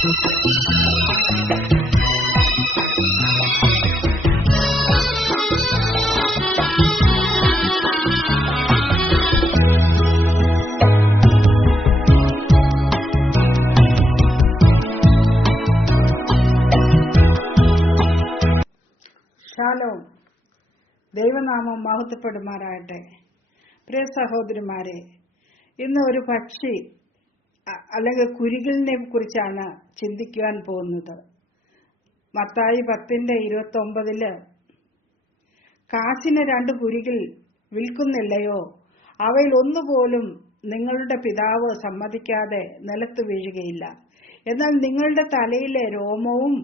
ശാലോം ദൈവനാമം മഹത്വപ്പെടുമാറാകട്ടെ. പ്രിയ സഹോദരിമാരെ ഇന്ന് ഒരു പക്ഷി അല്ലെങ്കിൽ കുരുകിലിനെ കുറിച്ചാണ് ചിന്തിക്കുവാൻ പോകുന്നത്. മത്തായി പത്തിന്റെ ഇരുപത്തി ഒമ്പതിൽ കാശിന് രണ്ട് കുരുകിൽ വിൽക്കുന്നില്ലയോ? അവയിൽ ഒന്നുപോലും നിങ്ങളുടെ പിതാവ് സമ്മതിക്കാതെ നിലത്ത് വീഴുകയില്ല. എന്നാൽ നിങ്ങളുടെ തലയിലെ രോമവും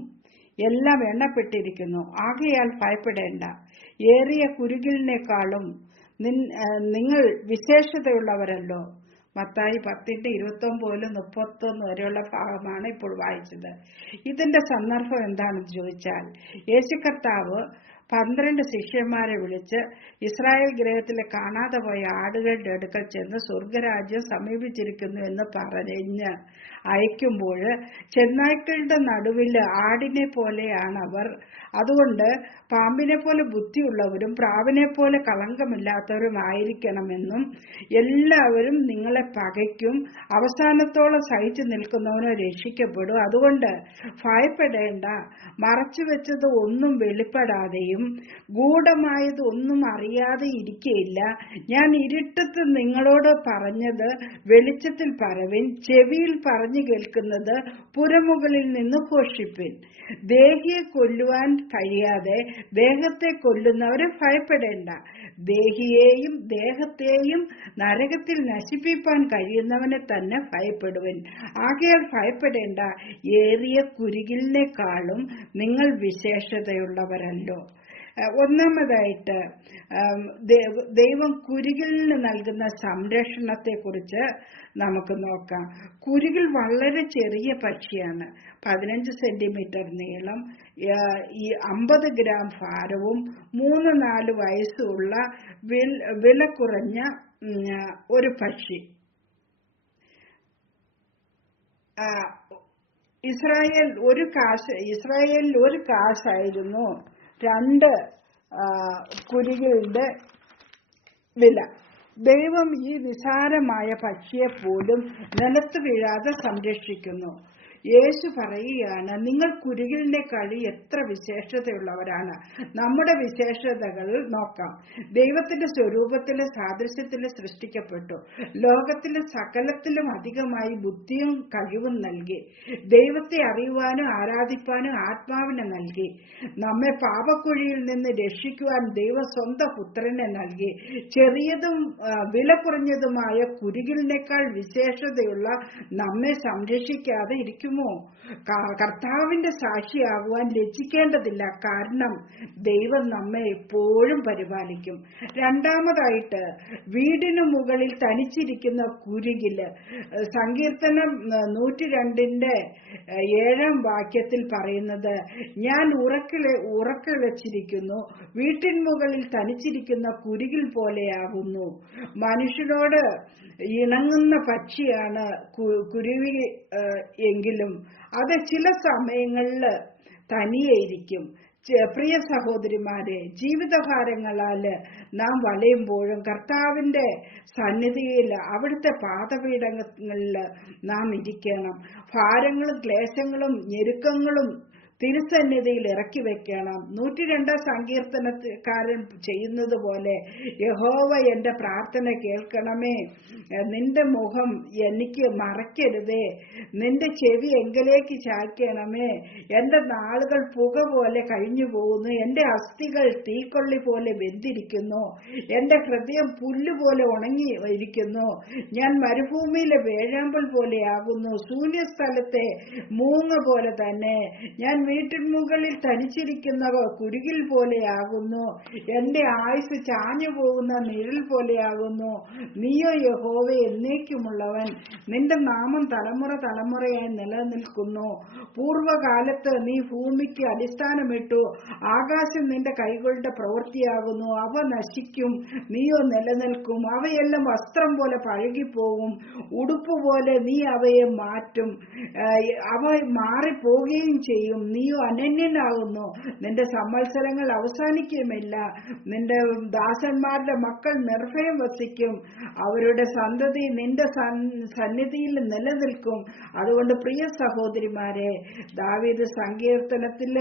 എല്ലാം എണ്ണപ്പെട്ടിരിക്കുന്നു. ആകയാൽ ഭയപ്പെടേണ്ട. ഏറിയ കുരുകിലിനേക്കാളും നിങ്ങൾ വിശേഷതയുള്ളവരല്ലോ. മത്തായി പത്തിന്റെ ഇരുപത്തി ഒമ്പതിലും മുപ്പത്തൊന്ന് വരെയുള്ള ഭാഗമാണ് ഇപ്പോൾ വായിച്ചത്. ഇതിന്റെ സന്ദർഭം എന്താണെന്ന് ചോദിച്ചാൽ യേശു കർത്താവ് പന്ത്രണ്ട് ശിഷ്യന്മാരെ വിളിച്ച് ഇസ്രായേൽ ഗ്രഹത്തിലെ കാണാതെ പോയ ആടുകളുടെ അടുക്കൽ ചെന്ന് സ്വർഗരാജ്യം സമീപിച്ചിരിക്കുന്നു എന്ന് പറഞ്ഞ് അയക്കുമ്പോൾ ചെന്നായ്ക്കളുടെ നടുവിൽ ആടിനെ പോലെയാണ് അവർ. അതുകൊണ്ട് പാമ്പിനെ പോലെ ബുദ്ധിയുള്ളവരും പ്രാവിനെ പോലെ കളങ്കമില്ലാത്തവരും ആയിരിക്കണമെന്നും എല്ലാവരും നിങ്ങളെ പകയ്ക്കും. അവസാനത്തോളം സഹിച്ചു നിൽക്കുന്നവനോ രക്ഷിക്കപ്പെടും. അതുകൊണ്ട് ഭയപ്പെടേണ്ട. മറച്ചു വെച്ചത് ഒന്നും വെളിപ്പെടാതെയും ഗൂഢമായത് ഒന്നും അറിയാതെ ഇരിക്കയില്ല. ഞാൻ ഇരുട്ടത്ത് നിങ്ങളോട് പറഞ്ഞത് വെളിച്ചത്തിൽ പറവിൻ ചെവിയിൽ പറഞ്ഞു കേൾക്കുന്നത് പുരമുകളിൽ നിന്ന് ഘോഷിപ്പിൻ ദേഹിയെ കൊല്ലുവാൻ കഴിയാതെ ദേഹത്തെ കൊല്ലുന്നവരെ ഭയപ്പെടേണ്ട. ദേഹിയെയും ദേഹത്തെയും നരകത്തിൽ നശിപ്പിക്കാൻ കഴിയുന്നവനെ തന്നെ ഭയപ്പെടുവൻ. ആകയാൽ ഭയപ്പെടേണ്ട. ഏറിയ കുരുകിലിനേക്കാളും നിങ്ങൾ വിശേഷതയുള്ളവരല്ലോ. ഒന്നാമതായിട്ട് ദൈവ- കുരുകിലിന് നൽകുന്ന സംരക്ഷണത്തെ കുറിച്ച് നമുക്ക് നോക്കാം. കുരുകിൽ വളരെ ചെറിയ പക്ഷിയാണ്. പതിനഞ്ച് സെന്റിമീറ്റർ നീളം ഈ അമ്പത് ഗ്രാം ഭാരവും മൂന്ന് നാല് വയസ്സുള്ള വില കുറഞ്ഞ ഒരു പക്ഷി. ഇസ്രായേൽ ഒരു കാശ് ഇസ്രായേലിൽ ഒരു കാശായിരുന്നു. രണ്ട് കുരികളുടെ വില. ദൈവം ഈ നിസാരമായ പക്ഷിയെ പോലും നിലത്ത് വീഴാതെ സംരക്ഷിക്കുന്നു. യേശു പറയുകയാണ് നിങ്ങൾ കുരുകിലിന്റെ കളി എത്ര വിശേഷതയുള്ളവരാണ്. നമ്മുടെ വിശേഷതകൾ നോക്കാം. ദൈവത്തിന്റെ സ്വരൂപത്തിലെ സാദൃശ്യത്തിൽ സൃഷ്ടിക്കപ്പെട്ടു. ലോകത്തിലെ സകലത്തിലും അധികമായി ബുദ്ധിയും കഴിവും നൽകി. ദൈവത്തെ അറിയുവാനും ആരാധിപ്പാനും ആത്മാവിനെ നൽകി. നമ്മെ പാപക്കുഴിയിൽ നിന്ന് രക്ഷിക്കുവാൻ ദൈവ സ്വന്തം പുത്രനെ നൽകി. ചെറിയതും വില കുറഞ്ഞതുമായ കുരുകിലിനേക്കാൾ വിശേഷതയുള്ള നമ്മെ സംരക്ഷിക്കാതെ ഇരിക്കുമോ ക- കർത്താവിന്റെ സാക്ഷിയാകുവാൻ ലജ്ജിക്കേണ്ടതില്ല. കാരണം ദൈവം നമ്മെ എപ്പോഴും പരിപാലിക്കും. രണ്ടാമതായിട്ട് വീടിനു മുകളിൽ തനിച്ചിരിക്കുന്ന കുരുകിൽ സങ്കീർത്തനം നൂറ്റി രണ്ടിന്റെ ഏഴാം വാക്യത്തിൽ പറയുന്നത് ഞാൻ ഉറക്കിളെ ഉറക്കി വെച്ചിരിക്കുന്നു. വീട്ടിൻ മുകളിൽ തനിച്ചിരിക്കുന്ന കുരുകിൽ പോലെയാകുന്നു. മനുഷ്യനോട് ഇണങ്ങുന്ന പക്ഷിയാണ് കുരുവി ഏഹ് എങ്കിലും അത് ചില സമയങ്ങളിൽ തനിയെയിരിക്കും. പ്രിയ സഹോദരിമാരെ ജീവിതഭാരങ്ങളാൽ നാം വലയുമ്പോഴും കർത്താവിന്റെ സന്നിധിയിൽ അവിടുത്തെ പാദപീഠങ്ങളിൽ നാം ഇരിക്കണം. ഭാരങ്ങളും ക്ലേശങ്ങളും ഞെരുക്കങ്ങളും തിരുസന്നിധിയിൽ ഇറക്കി വെക്കണം. നൂറ്റി രണ്ടാം സങ്കീർത്തനക്കാരൻ ചെയ്യുന്നത് പോലെ യഹോവ എന്റെ പ്രാർത്ഥന കേൾക്കണമേ. നിന്റെ മുഖം എനിക്ക് മറയ്ക്കരുതേ. നിന്റെ ചെവി എങ്കിലേക്ക് ചായ്ക്കണമേ. എന്റെ നാളുകൾ പുക പോലെ കഴിഞ്ഞു പോകുന്നു. എന്റെ അസ്ഥികൾ തീക്കൊള്ളി പോലെ വെന്തിരിക്കുന്നു. എന്റെ ഹൃദയം പുല്ലുപോലെ ഉണങ്ങി ഇരിക്കുന്നു. ഞാൻ മരുഭൂമിയിലെ വേഴാമ്പൽ പോലെയാകുന്നു ശൂന്യസ്ഥലത്തെ മൂങ്ങ പോലെ തന്നെ ഞാൻ വീട്ടിൻ മുകളിൽ തനിച്ചിരിക്കുന്ന കുരുകിൽ പോലെയാകുന്നു. എന്റെ ആയുസ് ചാഞ്ഞു പോകുന്ന നിഴൽ പോലെയാകുന്നു. നീയോ യഹോവ എന്നേക്കുമുള്ളവൻ. നിന്റെ നാമം തലമുറ തലമുറയായി നിലനിൽക്കുന്നു. പൂർവകാലത്ത് നീ ഭൂമിക്ക് അടിസ്ഥാനമിട്ടു. ആകാശം നിന്റെ കൈകളുടെ പ്രവൃത്തിയാകുന്നു. അവ നശിക്കും. നീയോ നിലനിൽക്കും. അവയെല്ലാം വസ്ത്രം പോലെ പഴകിപ്പോകും. ഉടുപ്പ് പോലെ നീ അവയെ മാറ്റും. അവ മാറിപ്പോവുകയും ചെയ്യും. നീയോ അനന്യനാകുന്നു നിന്റെ സമ്മത്സരങ്ങൾ അവസാനിക്കുമില്ല. നിന്റെ ദാസന്മാരുടെ മക്കൾ നിർഭയം വസിക്കും. അവരുടെ സന്തതി നിന്റെ സന്നിധിയിൽ നിലനിൽക്കും. അതുകൊണ്ട് പ്രിയ സഹോദരിമാരെ ദാവീദ് സങ്കീർത്തനത്തിൽ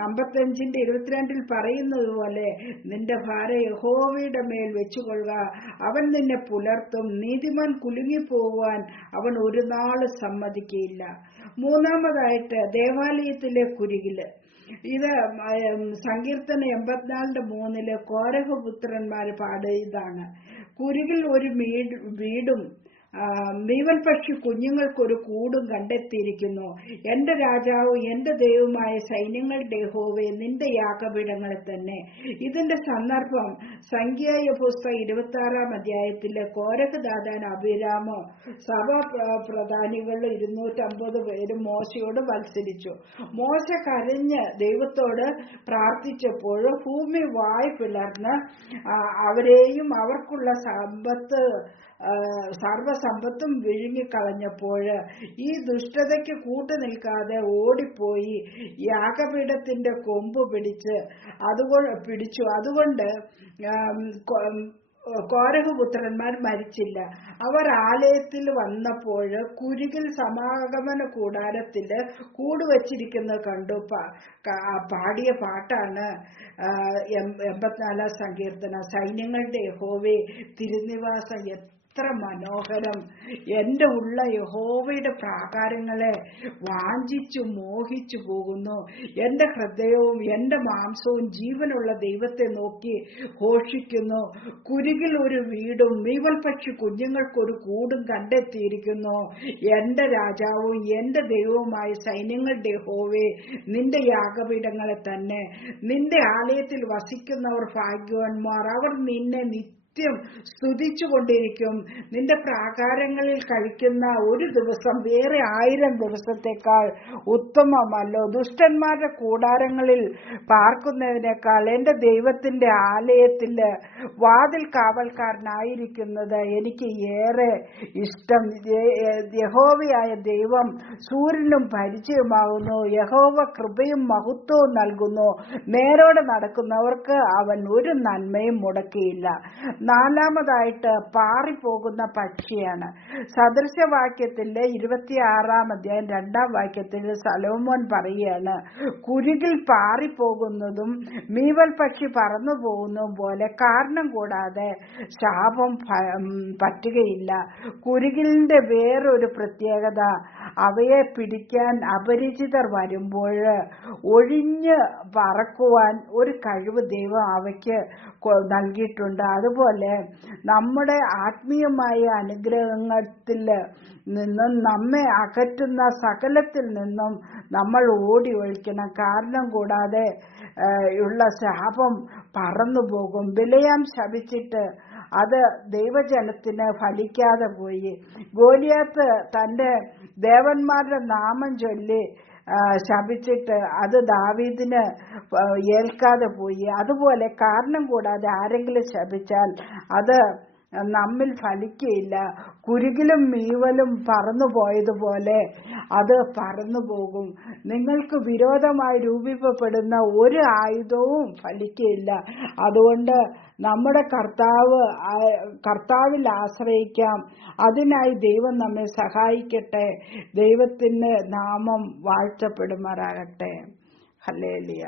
അമ്പത്തഞ്ചിന്റെ ഇരുപത്തിരണ്ടിൽ പറയുന്നത് പോലെ നിന്റെ ഭാര യഹോവയുടെ മേൽ വെച്ചുകൊള്ളുക. അവൻ നിന്നെ പുലർത്തും. നീതിമാൻ കുലുങ്ങിപ്പോവാൻ അവൻ ഒരു നാൾ സമ്മതിക്കയില്ല. മൂന്നാമതായിട്ട് ദേവാലയത്തിലെ കുരുകിൽ. ഇത് സങ്കീർത്തന എൺപത്തിനാലിന്റെ മൂന്നിൽ കോരഹപുത്രന്മാര് പാടിയതാണ്. കുരുകിൽ ഒരു വീട് മീവൽ പക്ഷി കുഞ്ഞുങ്ങൾക്കൊരു കൂടും കണ്ടെത്തിയിരിക്കുന്നു. എന്റെ രാജാവ് എന്റെ ദൈവമായ സൈന്യങ്ങളുടെ ഹോവെ നിന്റെ യാഗപീഠങ്ങളെ തന്നെ. ഇതിന്റെ സന്ദർഭം സംഖ്യായ പുസ്തകം ഇരുപത്തി ആറാം അധ്യായത്തിലെ കോരകദാദാൻ അഭിരാമോ സഭ പ്രധാനികളിൽ ഇരുന്നൂറ്റമ്പത് പേര് മോശയോട് മത്സരിച്ചു. മോശ കരഞ്ഞ് ദൈവത്തോട് പ്രാർത്ഥിച്ചപ്പോൾ ഭൂമി വായ് പിളർന്ന് അവരെയും അവർക്കുള്ള സമ്പത്ത് ആ, സർവസമ്പത്തും വിഴുങ്ങിക്കളഞ്ഞപ്പോൾ ഈ ദുഷ്ടതയ്ക്ക് കൂട്ടു നിൽക്കാതെ ഓടിപ്പോയി യാഗപീഠത്തിന്റെ കൊമ്പ് പിടിച്ച് അതുകൊണ്ട് പിടിച്ചു. അതുകൊണ്ട് ആം, മരിച്ചില്ല. അവർ ആലയത്തിൽ വന്നപ്പോൾ കുരുകിൽ സമാഗമന കൂടാരത്തിൽ കൂടുവച്ചിരിക്കുന്നത് കണ്ടു. പാടിയ പാട്ടാണ് എൺപത്തിനാലാം സങ്കീർത്തന. സൈന്യങ്ങളുടെ ഹോവേ തിരുനിവാസം എത്ര മനോഹരം. എന്റെ ഉള്ള യഹോവയുടെ പ്രാകാരങ്ങളെ വാഞ്ചിച്ചു മോഹിച്ചു പോകുന്നു. എന്റെ ഹൃദയവും എന്റെ മാംസവും ജീവനുള്ള ദൈവത്തെ നോക്കി ഘോഷിക്കുന്നു. കുരുകിൽ ഒരു വീടും മീവൽ പക്ഷി കുഞ്ഞുങ്ങൾക്കൊരു കൂടും കണ്ടെത്തിയിരിക്കുന്നു. എന്റെ രാജാവും എന്റെ ദൈവവുമായ സൈന്യങ്ങളുടെ ഹോവേ നിന്റെ യാഗപീഠങ്ങളെ തന്നെ. നിന്റെ ആലയത്തിൽ വസിക്കുന്നവർ ഭാഗ്യവാന്മാർ. അവർ നിന്നെ നിത്യം സ്തുതിച്ചുകൊണ്ടിരിക്കും. നിന്റെ പ്രാകാരങ്ങളിൽ കഴിക്കുന്ന ഒരു ദിവസം വേറെ ആയിരം ദിവസത്തേക്കാൾ ഉത്തമമല്ലോ. ദുഷ്ടന്മാരുടെ കൂടാരങ്ങളിൽ പാർക്കുന്നതിനേക്കാൾ എന്റെ ദൈവത്തിന്റെ ആലയത്തിൽ വാതിൽ കാവൽക്കാരനായിരിക്കുന്നത് എനിക്ക് ഏറെ ഇഷ്ടം. യഹോവയായ ദൈവം സൂര്യനും പരിചയമാകുന്നു. യഹോവ കൃപയും മഹത്വവും നൽകുന്നു. നേരോടെ നടക്കുന്നവർക്ക് അവൻ ഒരു നന്മയും മുടക്കിയില്ല. നാലാമതായിട്ട് പാറിപ്പോകുന്ന പക്ഷിയാണ്. സദൃശവാക്യത്തിന്റെ ഇരുപത്തിയാറാം അധ്യായം രണ്ടാം വാക്യത്തിൽ സലോമോൻ പറയുകയാണ് കുരുകിൽ പാറിപ്പോകുന്നതും മീവൽ പക്ഷി പറന്നു പോകുന്നതും പോലെ കാരണം കൂടാതെ ശാപം പറ്റുകയില്ല. കുരുകിലിന്റെ വേറൊരു പ്രത്യേകത അവയെ പിടിക്കാൻ അപരിചിതർ വരുമ്പോൾ ഒഴിഞ്ഞ് പറക്കുവാൻ ഒരു കഴിവ് ദൈവം അവയ്ക്ക് നൽകിയിട്ടുണ്ട്. അതുപോലെ നമ്മുടെ ആത്മീയമായ അനുഗ്രഹത്തിൽ നിന്നും നമ്മെ അകറ്റുന്ന സകലത്തിൽ നിന്നും നമ്മൾ ഓടി ഒഴിക്കണം കാരണം കൂടാതെ ഉള്ള ശാപം പറന്നു പോകും. വിലയാം ശപിച്ചിട്ട് അത് ദൈവജനത്തിന് ഫലിക്കാതെ പോയി. ഗോലിയാത്ത് തന്റെ ദേവന്മാരുടെ നാമം ചൊല്ലി ശപിച്ചിട്ട് അത് ദാവീദിന് ഏൽക്കാതെ പോയി. അതുപോലെ കാരണം കൂടാതെ ആരെങ്കിലും ശപിച്ചാൽ അത് നമ്മിൽ ഫലിക്കയില്ല. കുരുകിലും മീവലും പറന്നു പോയതുപോലെ അത് പറന്നു പോകും നിങ്ങൾക്ക് വിരോധമായി രൂപിക്കപ്പെടുന്ന ഒരു ആയുധവും ഫലിക്കയില്ല. അതുകൊണ്ട് നമ്മുടെ കർത്താവ് കർത്താവിൽ ആശ്രയിക്കാം. അതിനായി ദൈവം നമ്മെ സഹായിക്കട്ടെ. ദൈവത്തിന്റെ നാമം വാഴ്ത്തപ്പെടുമാറാകട്ടെ. ഹല്ലേലിയ.